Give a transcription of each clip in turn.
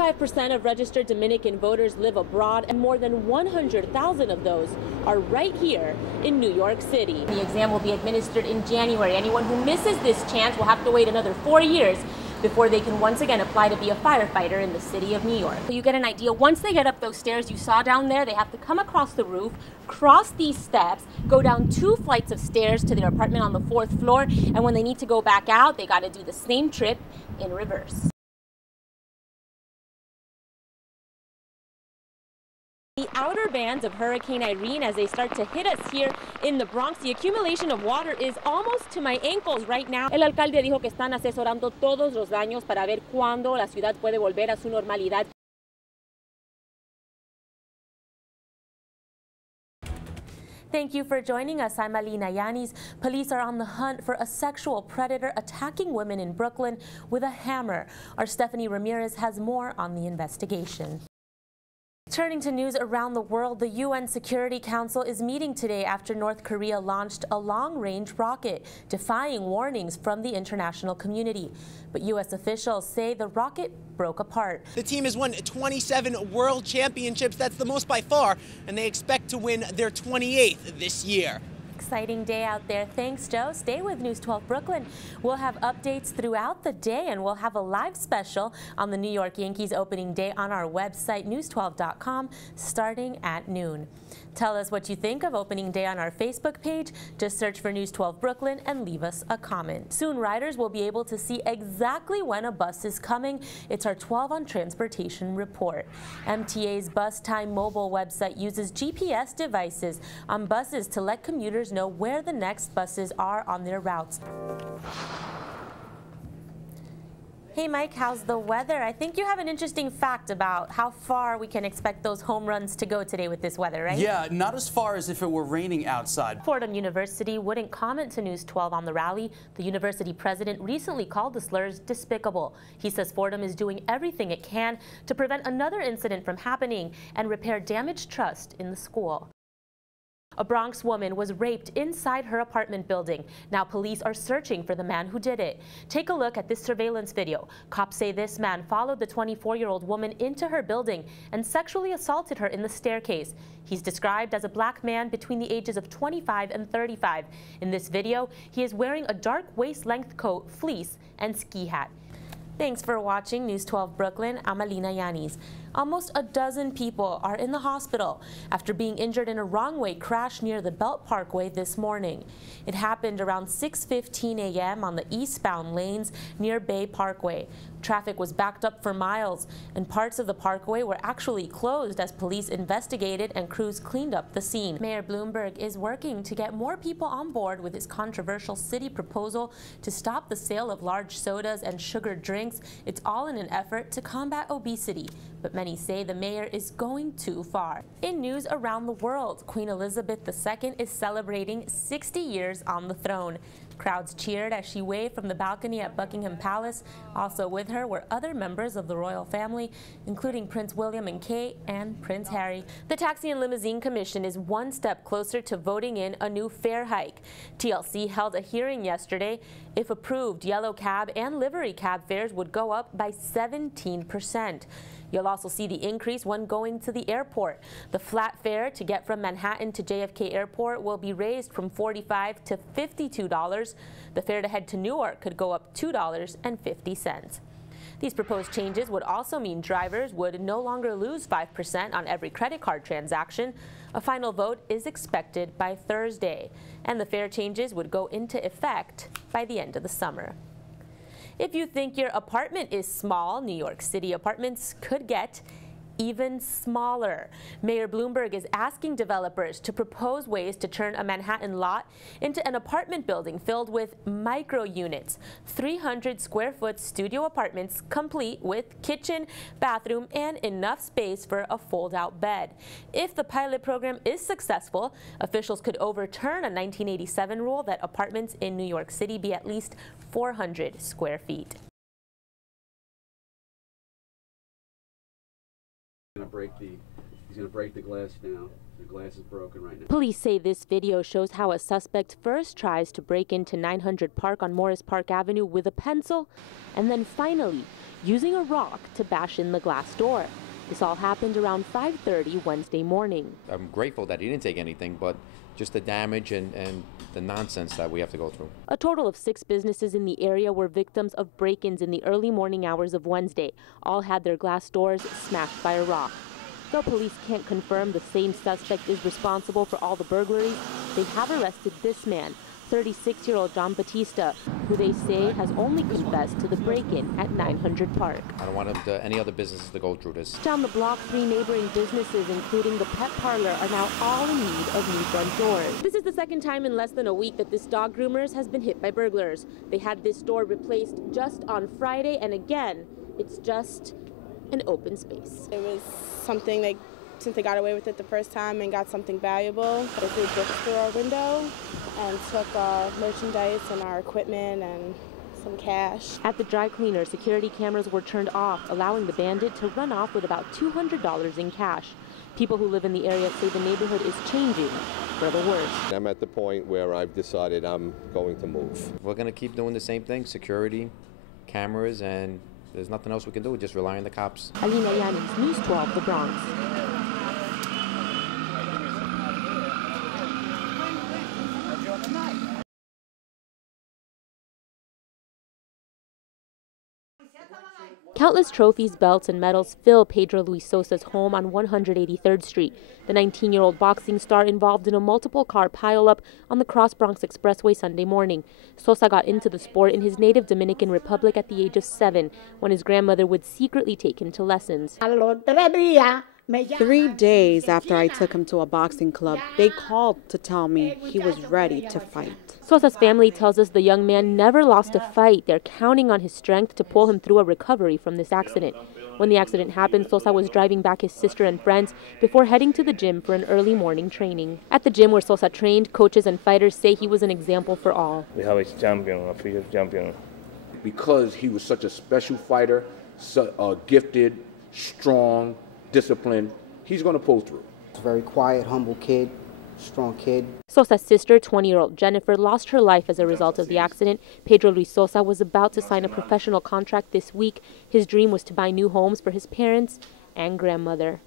85% of registered Dominican voters live abroad, and more than 100,000 of those are right here in New York City. The exam will be administered in January. Anyone who misses this chance will have to wait another 4 years before they can once again apply to be a firefighter in the city of New York. So you get an idea. Once they get up those stairs you saw down there, they have to come across the roof, cross these steps, go down 2 flights of stairs to their apartment on the 4th floor, and when they need to go back out, they got to do the same trip in reverse. The outer bands of Hurricane Irene as they start to hit us here in the Bronx. The accumulation of water is almost to my ankles right now. El alcalde dijo que están asesorando todos los daños para ver cuándo la ciudad puede volver a su normalidad. Thank you for joining us. I'm Alina Yaniz. Police are on the hunt for a sexual predator attacking women in Brooklyn with a hammer. Our Stephanie Ramirez has more on the investigation. Turning to news around the world, the UN Security Council is meeting today after North Korea launched a long-range rocket, defying warnings from the international community. But U.S. officials say the rocket broke apart. The team has won 27 world championships. That's the most by far, and they expect to win their 28th this year. Exciting day out there. Thanks, Joe. Stay with News 12 Brooklyn. We'll have updates throughout the day, and we'll have a live special on the New York Yankees opening day on our website, news12.com, starting at noon. Tell us what you think of opening day on our Facebook page. Just search for News 12 Brooklyn and leave us a comment. Soon, riders will be able to see exactly when a bus is coming. It's our 12 on Transportation report. MTA's Bus Time mobile website uses GPS devices on buses to let commuters know where the next buses are on their routes. Hey Mike, how's the weather? I think you have an interesting fact about how far we can expect those home runs to go today with this weather, right? Yeah, not as far as if it were raining outside. Fordham University wouldn't comment to News 12 on the rally. The university president recently called the slurs despicable. He says Fordham is doing everything it can to prevent another incident from happening and repair damaged trust in the school. A Bronx woman was raped inside her apartment building. Now police are searching for the man who did it. Take a look at this surveillance video. Cops say this man followed the 24-year-old woman into her building and sexually assaulted her in the staircase. He's described as a black man between the ages of 25 and 35. In this video, he is wearing a dark waist-length coat, fleece, and ski hat. Thanks for watching News 12 Brooklyn. I'm Alina Yaniz. Almost a dozen people are in the hospital after being injured in a wrong-way crash near the Belt Parkway this morning. It happened around 6:15 a.m. on the eastbound lanes near Bay Parkway. Traffic was backed up for miles, and parts of the parkway were actually closed as police investigated and crews cleaned up the scene. Mayor Bloomberg is working to get more people on board with his controversial city proposal to stop the sale of large sodas and sugared drinks. It's all in an effort to combat obesity, but many say the mayor is going too far. In news around the world, Queen Elizabeth II is celebrating 60 years on the throne. Crowds cheered as she waved from the balcony at Buckingham Palace. Also with her were other members of the royal family, including Prince William and Kate and Prince Harry. The Taxi and Limousine Commission is one step closer to voting in a new fare hike. TLC held a hearing yesterday. If approved, yellow cab and livery cab fares would go up by 17%. You'll also see the increase when going to the airport. The flat fare to get from Manhattan to JFK Airport will be raised from $45 to $52. The fare to head to Newark could go up $2.50. These proposed changes would also mean drivers would no longer lose 5% on every credit card transaction. A final vote is expected by Thursday, and the fare changes would go into effect by the end of the summer. If you think your apartment is small, New York City apartments could get even smaller. Mayor Bloomberg is asking developers to propose ways to turn a Manhattan lot into an apartment building filled with micro units, 300 square foot studio apartments complete with kitchen, bathroom, and enough space for a fold-out bed. If the pilot program is successful, officials could overturn a 1987 rule that apartments in New York City be at least 400 square feet. He's gonna break the glass now. The glass is broken right now. Police say this video shows how a suspect first tries to break into 900 Park on Morris Park Avenue with a pencil and then finally using a rock to bash in the glass door. This all happened around 5:30 Wednesday morning. I'm grateful that he didn't take anything, but just the damage and the nonsense that we have to go through. A total of 6 businesses in the area were victims of break-ins in the early morning hours of Wednesday. All had their glass doors smashed by a rock. Though police can't confirm the same suspect is responsible for all the burglaries, they have arrested this man, 36-year-old John Batista, who they say has only confessed to the break-in at 900 Park. I don't want any other businesses to go through this. Down the block, 3 neighboring businesses, including the pet parlor, are now all in need of new front doors. This is the second time in less than a week that this dog groomer's has been hit by burglars. They had this door replaced just on Friday, and again, it's just an open space. It was something like, since they got away with it the first time and got something valuable, they threw bricks through our window and took our merchandise and our equipment and some cash. At the dry cleaner, security cameras were turned off, allowing the bandit to run off with about $200 in cash. People who live in the area say the neighborhood is changing for the worse. I'm at the point where I've decided I'm going to move. We're going to keep doing the same thing, security, cameras, and there's nothing else we can do. We just rely on the cops. Alina Yaniz, News 12, The Bronx. Countless trophies, belts, and medals fill Pedro Luis Sosa's home on 183rd Street. The 19-year-old boxing star involved in a multiple-car pileup on the Cross Bronx Expressway Sunday morning. Sosa got into the sport in his native Dominican Republic at the age of 7, when his grandmother would secretly take him to lessons. 3 days after I took him to a boxing club, they called to tell me he was ready to fight. Sosa's family tells us the young man never lost a fight. They're counting on his strength to pull him through a recovery from this accident. When the accident happened, Sosa was driving back his sister and friends before heading to the gym for an early morning training. At the gym where Sosa trained, coaches and fighters say he was an example for all. We have a champion, a future champion. Because he was such a special fighter, gifted, strong, disciplined, he's going to pull through. He's a very quiet, humble kid, strong kid. Sosa's sister, 20-year-old Jennifer, lost her life as a result of the accident. Pedro Luis Sosa was about to sign a professional contract this week. His dream was to buy new homes for his parents and grandmother.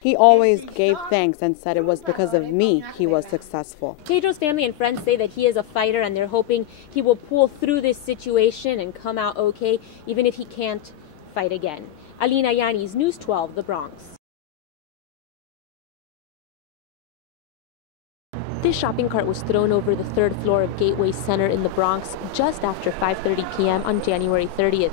He always gave thanks and said it was because of me he was successful. Pedro's family and friends say that he is a fighter and they're hoping he will pull through this situation and come out okay, even if he can't fight again. Alina Yaniz, News 12, The Bronx. This shopping cart was thrown over the 3rd floor of Gateway Center in the Bronx just after 5:30 p.m. on January 30th,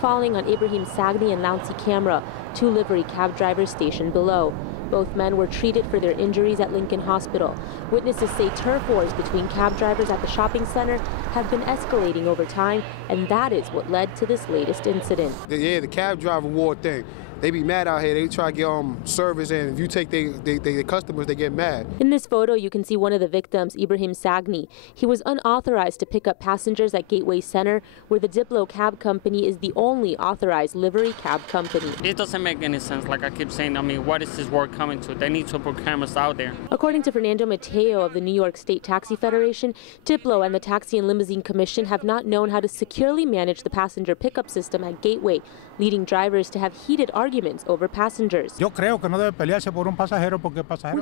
falling on Ibrahim Sagni and Launci Camera, 2 livery cab drivers stationed below. Both men were treated for their injuries at Lincoln Hospital. Witnesses say turf wars between cab drivers at the shopping center have been escalating over time, and that is what led to this latest incident. Yeah, the cab driver war thing. They be mad out here. They try to get service, and if you take their customers, they get mad. In this photo, you can see one of the victims, Ibrahim Sagni. He was unauthorized to pick up passengers at Gateway Center, where the Diplo Cab Company is the only authorized livery cab company. It doesn't make any sense. Like I keep saying, I mean, what is this work coming to? They need to put cameras out there. According to Fernando Mateo of the New York State Taxi Federation, Diplo and the Taxi and Limousine Commission have not known how to securely manage the passenger pickup system at Gateway, leading drivers to have heated arguments over passengers. We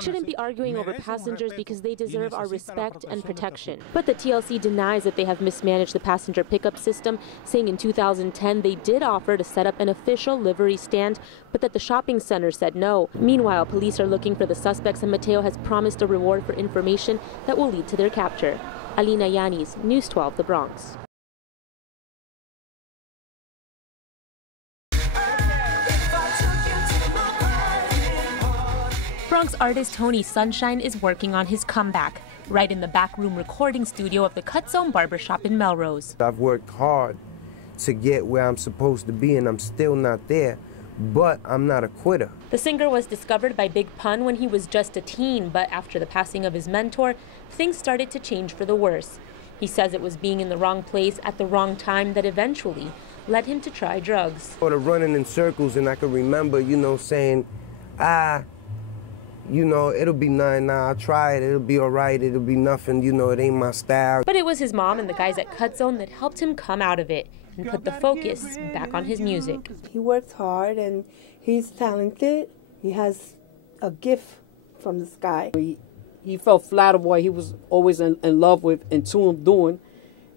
shouldn't be arguing over passengers because they deserve our respect and protection. But the TLC denies that they have mismanaged the passenger pickup system, saying in 2010 they did offer to set up an official livery stand, but that the shopping center said no. Meanwhile, police are looking for the suspects, and Mateo has promised a reward for information that will lead to their capture. Alina Yaniz, News 12, The Bronx. Bronx artist Tony Sunshine is working on his comeback, right in the backroom recording studio of the Cut Zone Barbershop in Melrose. I've worked hard to get where I'm supposed to be, and I'm still not there, but I'm not a quitter. The singer was discovered by Big Pun when he was just a teen, but after the passing of his mentor, things started to change for the worse. He says it was being in the wrong place at the wrong time that eventually led him to try drugs. Sort of running in circles, and I can remember, saying, it'll be nothing, I'll try it, it'll be all right, it'll be nothing, it ain't my style. But it was his mom and the guys at Cut Zone that helped him come out of it. and put the focus back on his music. He works hard and he's talented. He has a gift from the sky. He felt flattered what he was always in love with and tuned doing,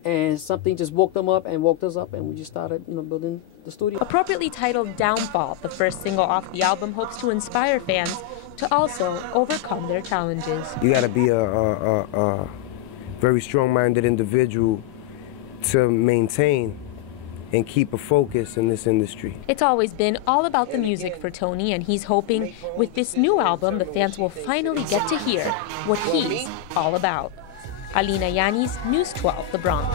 and something just woke him up and woke us up, and we just started building the studio. Appropriately titled Downfall, the first single off the album hopes to inspire fans to also overcome their challenges. You got to be a very strong-minded individual to maintain and keep a focus in this industry. It's always been all about the music for Tony, and he's hoping with this new album the fans will finally get to hear what he's all about. Alina Yaniz, News 12, The Bronx.